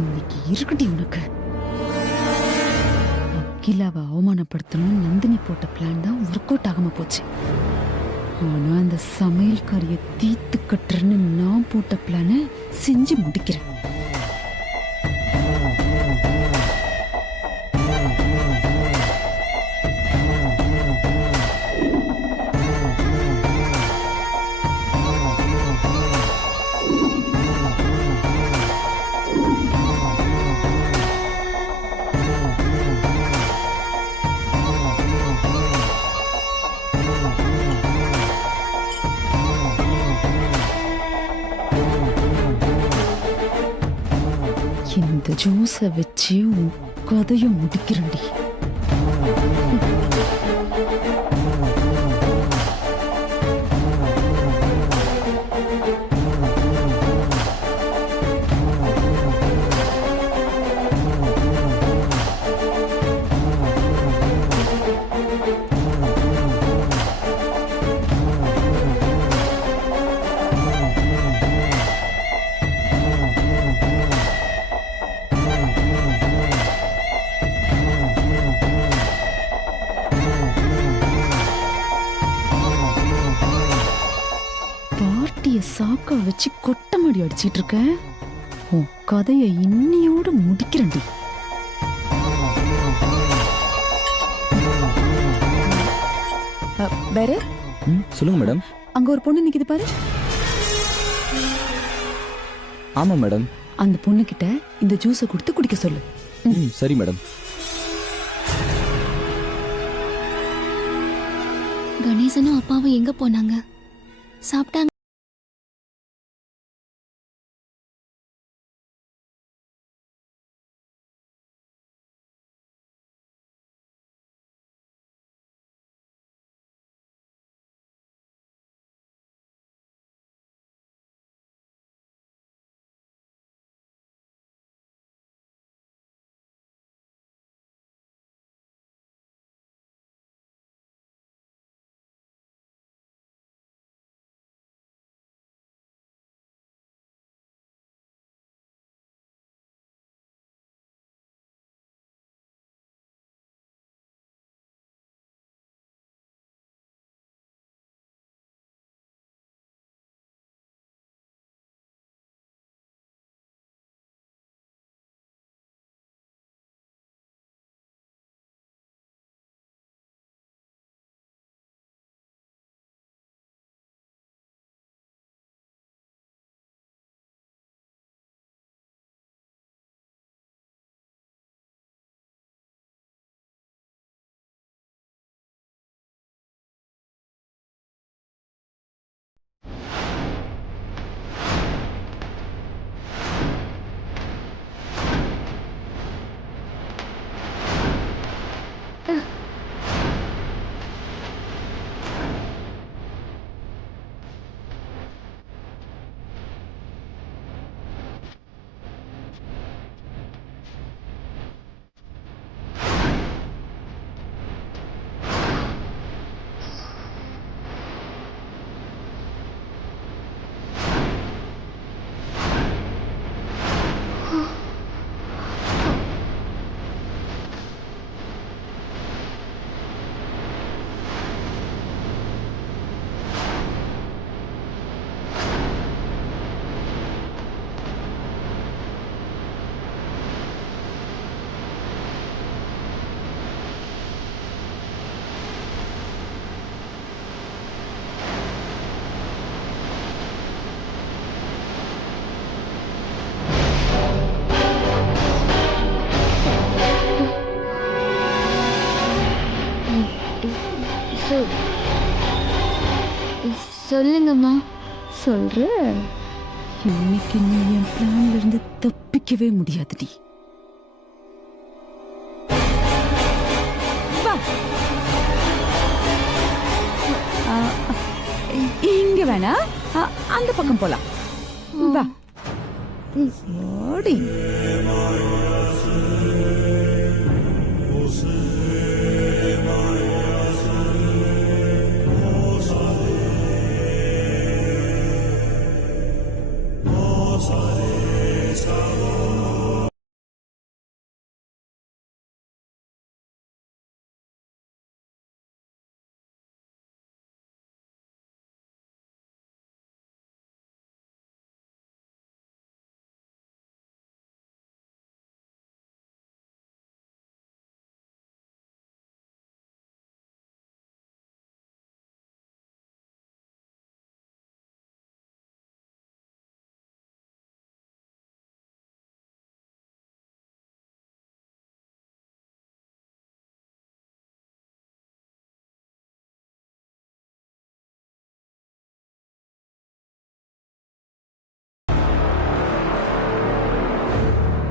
இன்னைக்கு இருக்கட்டி உனக்கு. அகிலாவை அவமானப்படுத்தணும் நந்தினி போட்ட பிளான் தான் ஒர்க் அவுட் ஆகாம போச்சு. ஆனா அந்த சமையல்காரிய தீத்து கட்டுறன்னு நான் போட்ட பிளான செஞ்சு முடிக்கிறேன். இந்த ஜூஸை வச்சு உன் கதையை முடிக்கிறண்டி. பார்ட்டிய சாக்கா வச்சு கொட்டமாடி அடிச்சிட்டு இருக்க. உன் கதையை இன்னியோட முடிக்கிறண்டி. வேற சொல்லுங்க மேடம். அங்க ஒரு பொண்ணு நிக்குது பாரு. ஆமா மேடம். அந்த பொண்ணு கிட்ட இந்த ஜூஸை கொடுத்து குடிக்க சொல்லு. சரி மேடம். கணேசனும் அப்பாவும் எங்க போனாங்க? சாப்பிட்டாங்க? சொல்லுங்கம்மா. சொல்ற, இன்னைக்கு நீ என் பிளான்ல இருந்து தப்பிக்கவே முடியாதுடி. இங்க வேணா, அந்த பக்கம் போலாம். வா ஓடி.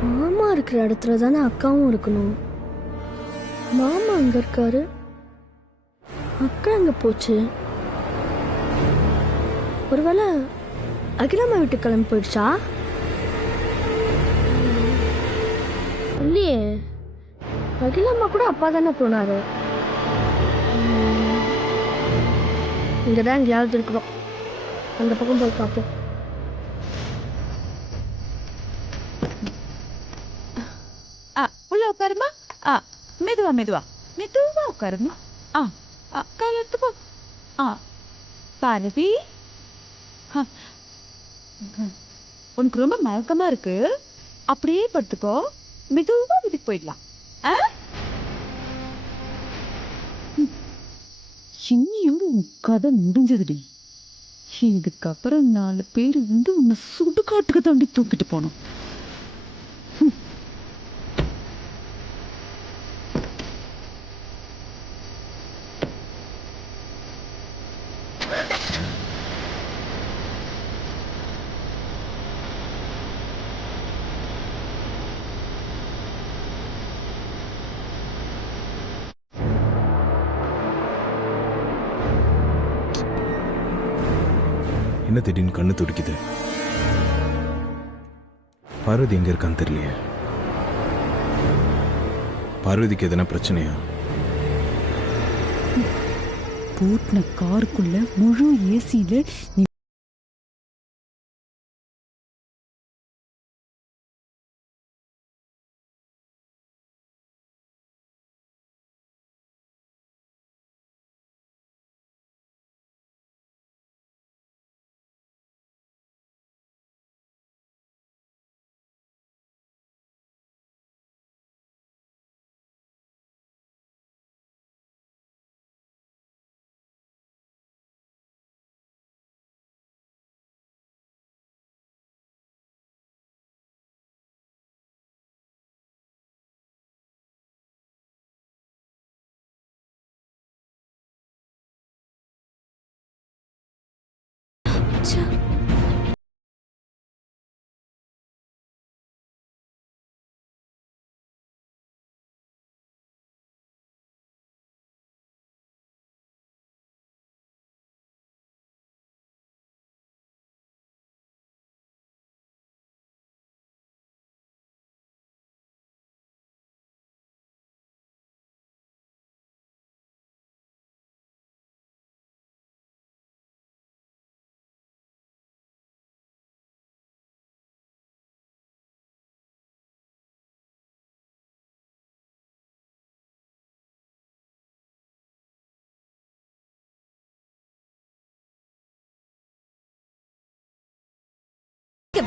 மாமா இருக்கிற இடத்துல தானே அக்காவும் இருக்கணும். மாமா அங்க இருக்காரு, அக்கா அங்க போச்சு. ஒருவேளை அகிலாமா வீட்டுக்கு கிளம்பி போயிடுச்சா? இல்லையே, அகிலாமா கூட அப்பா தானே போனாரு. இங்கதான் எங்கேயாவது இருக்கிறோம். அந்த பக்கம் போய் பார்ப்போம். உள்ள உட்காருமா. மெதுவா மெதுவா மெதுவா உட்காருமா. கால் எடுத்துக்கோ. பாரதி, உனக்கு ரொம்ப மயக்கமா இருக்கு, அப்படியே படுத்துக்கோ. மெதுவா வீட்டுக்கு போயிடலாம். இன்னியும் கதை முடிஞ்சதுடி. இதுக்கப்புறம் 4 பேர் வந்து உன்னை சுடுகாட்டுக்கு தாண்டி தூக்கிட்டு போனோம். என்ன திடீர்னு கண்ணு துடிக்குது? பார்வதி எங்க இருக்கான்னு தெரியலையே. பார்வதிக்கு எதனா பிரச்சனையா? பூட்டின காருக்குள்ள முழு ஏசியில நீ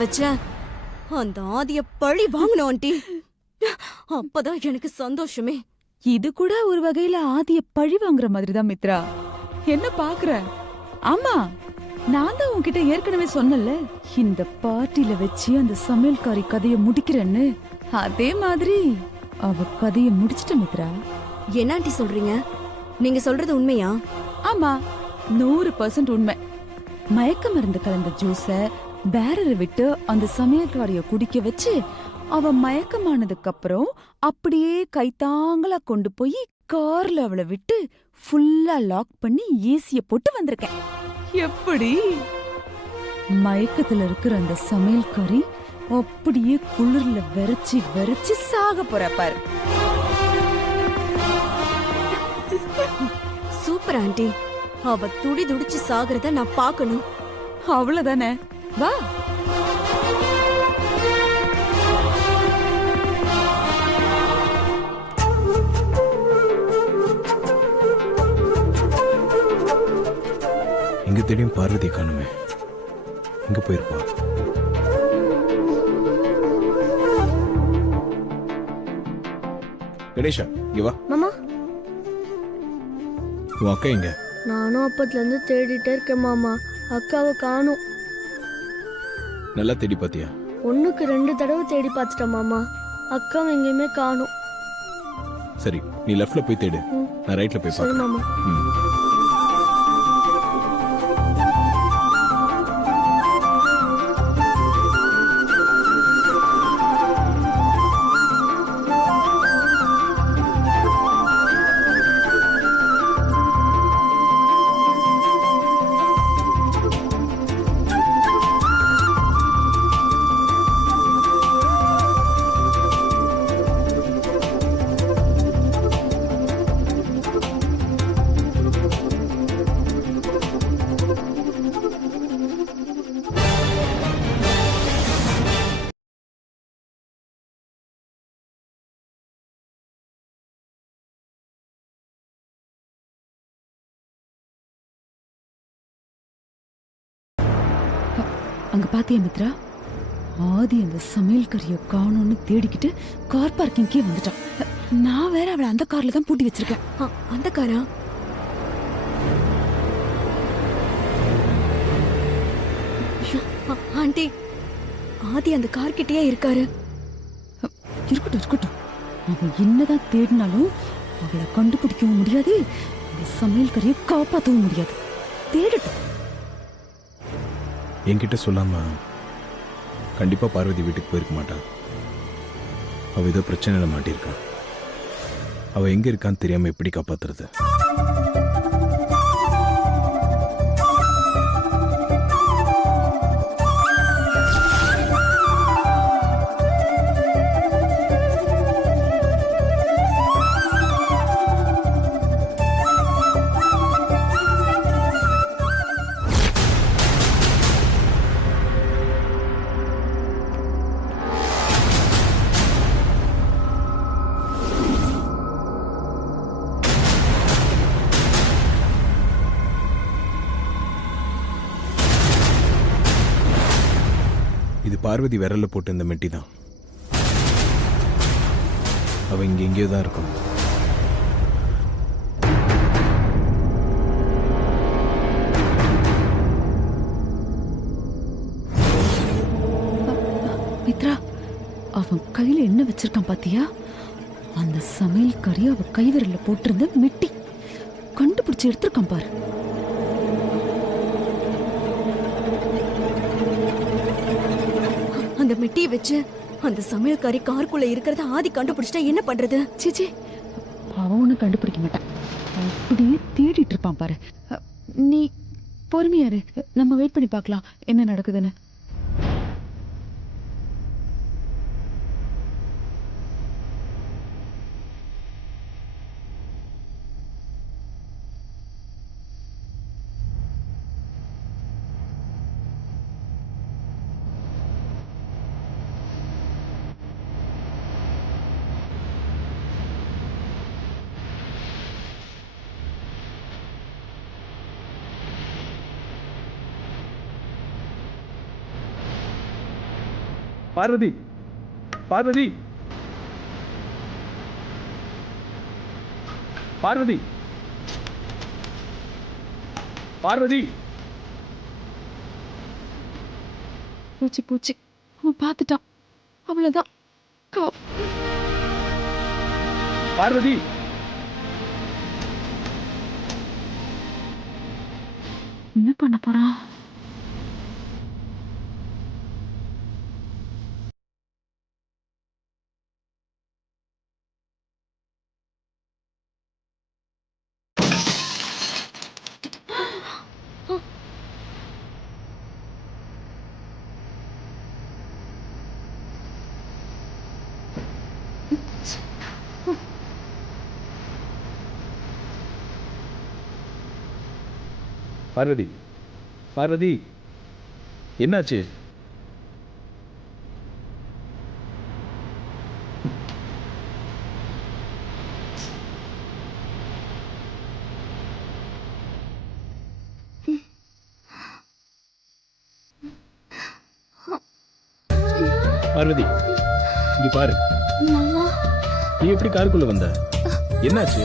வச்ச அந்த ஆதிய பழி வாங்கணும் ஆண்டி. அப்பதான் எனக்கு சந்தோஷமே. இது கூட ஒரு வகையில ஆதிய பழி வாங்குற மாதிரி தான் மித்ரா. என்ன பாக்குற? ஆமா, நான் தான் உன்கிட்ட ஏற்கனவே சொன்னல, இந்த பார்ட்டில வச்சு அந்த சமையல்காரி கதைய முடிக்கிறேன்னு. அதே மாதிரி அவ கதைய முடிச்சிட்ட மித்ரா. என்ன ஆண்டி சொல்றீங்க? நீங்க சொல்றது உண்மையா? ஆமா, 100% உண்மை. மயக்க மருந்து கலந்த ஜூஸ பேரரை விட்டு அந்த சமையல்காரிய குடிக்க வச்சு அவ மயக்கமானதுக்கு அப்புறம் அப்படியே கைத்தாங்களா கொண்டு போய் கார்ல அவளை விட்டு ஃபுல்லா லாக் பண்ணி ஏசிய போட்டு வந்திருக்கேன். எப்படி? மயக்கத்துல இருக்கிற அந்த சமையல்காரி அப்படியே குளிர்ல வெறச்சி வெறச்சி சாக போற பாரு. Super aunty. அவ துடி துடிச்சு சாகிறத நான் பார்க்கணும். அவ்வளவுதானே, வா. இங்க தேடியும் பார்வதி காணுமே. எங்க போயிருப்பா? கணேஷா, இங்க வா. மாமா, உன் அக்கா எங்க? நானும் அப்பத்துல இருந்து தேடிட்டே இருக்கேன் மாமா. அக்காவை காணும். நல்லா தேடி பாத்தியா? 1க்கு 2 தடவை தேடி பார்த்துட்டேன் மாமா. அக்காவை எங்கேயுமே காணும். சரி, நீ லெஃப்ட்ல போய் தேடு, நான் ரைட்ல போய் சரி பார்க்கறேன். மாமா. அங்க பாத்தியா மித்ரா, ஆதி அந்த சமையல் கறியை காணோன்னு தேடிக்கிட்டு கார் பார்க்கிங்கே வந்துட்டான். நான் வேற அவளை அந்த கார்ல தான் பூட்டி வச்சிருக்கேன். அந்த காரா? ஆண்டி, ஆதி அந்த கார் கிட்டயே இருக்காரு. இருக்கட்டும் இருக்கட்டும், அவன் என்னதான் தேடினாலும் அவளை கண்டுபிடிக்கவும் முடியாது, அந்த சமையல் கறியை காப்பாற்றவும் முடியாது. தேடட்டும். என்கிட்ட சொல்லாம கண்டிப்பா பார்வதி வீட்டுக்கு போயிருக்க மாட்டான். அவ ஏதோ பிரச்சனையில மாட்டியிருக்கான். அவ எங்க இருக்கான்னு தெரியாம எப்படி காப்பாத்துறது? இது பார்வதி விரல்ல போட்டு இந்த மெட்டி தான். அவ இங்க எங்கேயோ தான் இருக்கும். மித்ரா, அவன் கையில என்ன வச்சிருக்கான் பாத்தியா? அந்த சமையல் கறி அவ கைவிரல்ல போட்டிருந்த மெட்டி. கண்டுபிடிச்சு எடுத்திருக்கான் பாரு. அந்த மெட்டியை வச்சு அந்த சமையல்காரி காருக்குள்ள இருக்கிறத ஆதி கண்டுபிடிச்சிட்டா என்ன பண்றது? சீச்சி, அவன் ஒன்னும் கண்டுபிடிக்க மாட்டான். அப்படியே தேடிட்டு இருப்பான் பாரு. நீ பொறுமையாரு, நம்ம வெயிட் பண்ணி பார்க்கலாம் என்ன நடக்குதுன்னு. பார்வதி, பார்வதி, பார்வதி, பார்வதி. பூச்சி பூச்சி, அவன் பார்த்துட்டான். அவ்வளவுதான். பார்வதி, என்ன பண்ண போறான்? பார்வதி, பார்வதி, என்னாச்சு? பார்வதி, இங்க பாரு. நீ எப்படி காருக்குள்ள வந்த? என்னாச்சு?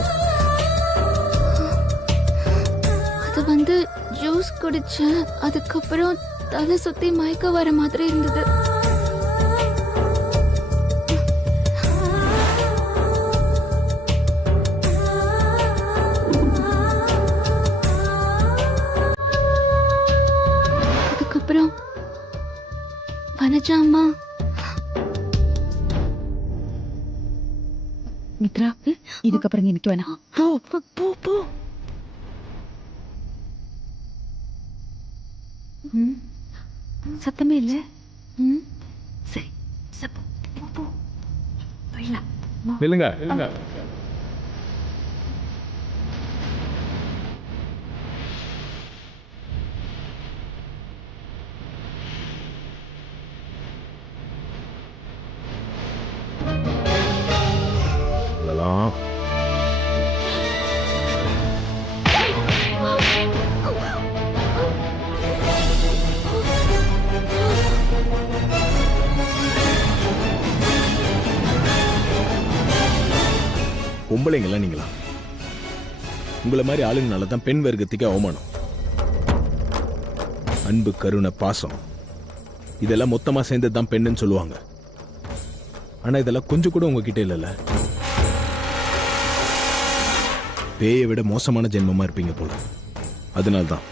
அது வந்து ஜூஸ் குடிச்சேன். அதுக்கப்புறம் தலை சுத்தி மயக்க வர மாதிரி இருந்தது. அதுக்கப்புறம் வனஜா அம்மா. மித்ரா, இதுக்கப்புறம் நீ நிக்க வேணாம். போ போ போ. சத்தமே இல்ல. சரி, போ போ. போயிடலாம். நில்லுங்க, நில்லுங்க. அதெல்லாம் பொம்பளைங்கெல்லாம் நீங்களா? உங்களை மாதிரி ஆளுங்கனால தான் பெண் வர்க்கத்துக்கு அவமானம். அன்பு, கருணை, பாசம் இதெல்லாம் மொத்தமா சேர்ந்தது தான் பெண்ணுன்னு சொல்லுவாங்க. ஆனா இதெல்லாம் கொஞ்சம் கூட உங்ககிட்ட இல்லைல்ல. பேயை விட மோசமான ஜென்மமா இருப்பீங்க போல. அதனால்தான்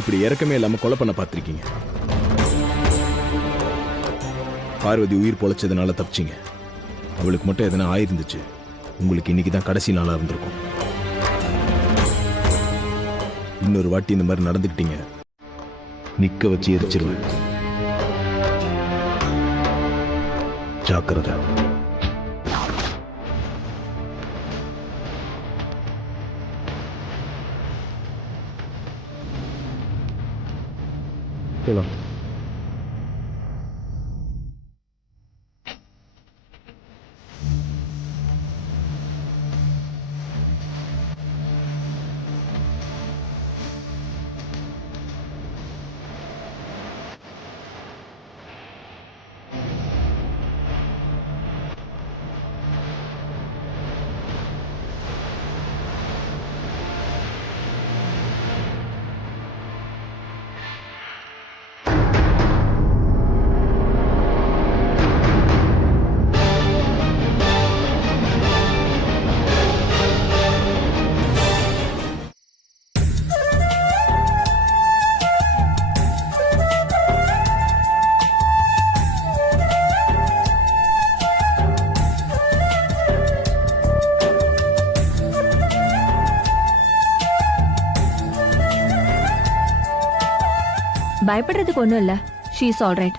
இப்படி இறக்கமே இல்லாம கொலை பண்ண பார்த்திருக்கீங்க. பார்வதி உயிர் பொழைச்சதுனால தப்பிச்சிங்க. அவளுக்கு மட்டும் எதனா ஆயிருந்துச்சு, உங்களுக்கு இன்னைக்கு தான் கடைசி நாளா இருந்திருக்கும். இன்னொரு வாட்டி இந்த மாதிரி நடந்துக்கிட்டீங்க, நிக்க வச்சு எரிச்சிருவேன். ஜாக்கிரதை. போலாம். பயப்படுறதுக்கு ஒண்ணும் இல்ல. She is alright.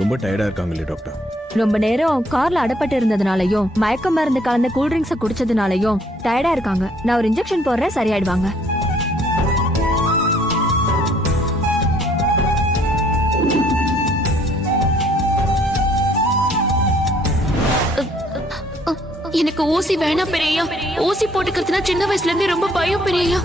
ரொம்ப டயர்டா இருக்காங்களே டாக்டர். ரொம்ப நேரம் கார்ல அடப்பட்டு இருந்ததுனாலயும் மயக்க மருந்து கலந்த கூல் ட்ரிங்க்ஸ குடிச்சதுனாலயும் டயர்டா இருக்காங்க. நான் ஒரு இன்ஜெக்ஷன் போடுறேன், சரியாயிடுவாங்க. எனக்கு ஊசி வேணாம் பெரியயா. ஊசி போட்டுக்கிறதுனா சின்ன வயசுல இருந்தே ரொம்ப பயம் பெரியயா.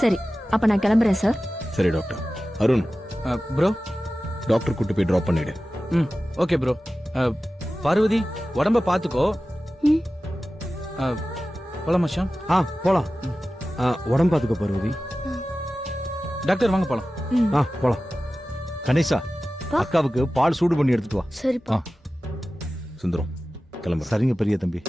சரி, அப்ப நான் கிளம்புறேன் சார். சரி டாக்டர். அருண், ப்ரோ. டாக்டர் கூட்டு போய் டிராப் பண்ணிடு. ம், ஓகே ப்ரோ. பார்வதி, உடம்ப பாத்துக்கோ. போலாமா ஷாம்? போலாம். உடம்பு பாத்துக்கோ பார்வதி. டாக்டர் வாங்க போலாம். போலாம். கணேசா, அக்காவுக்கு பால் சூடு பண்ணி எடுத்துட்டு வா. சரிப்பா. சுந்தரம், கிளம்பு. சரிங்க பெரிய தம்பி.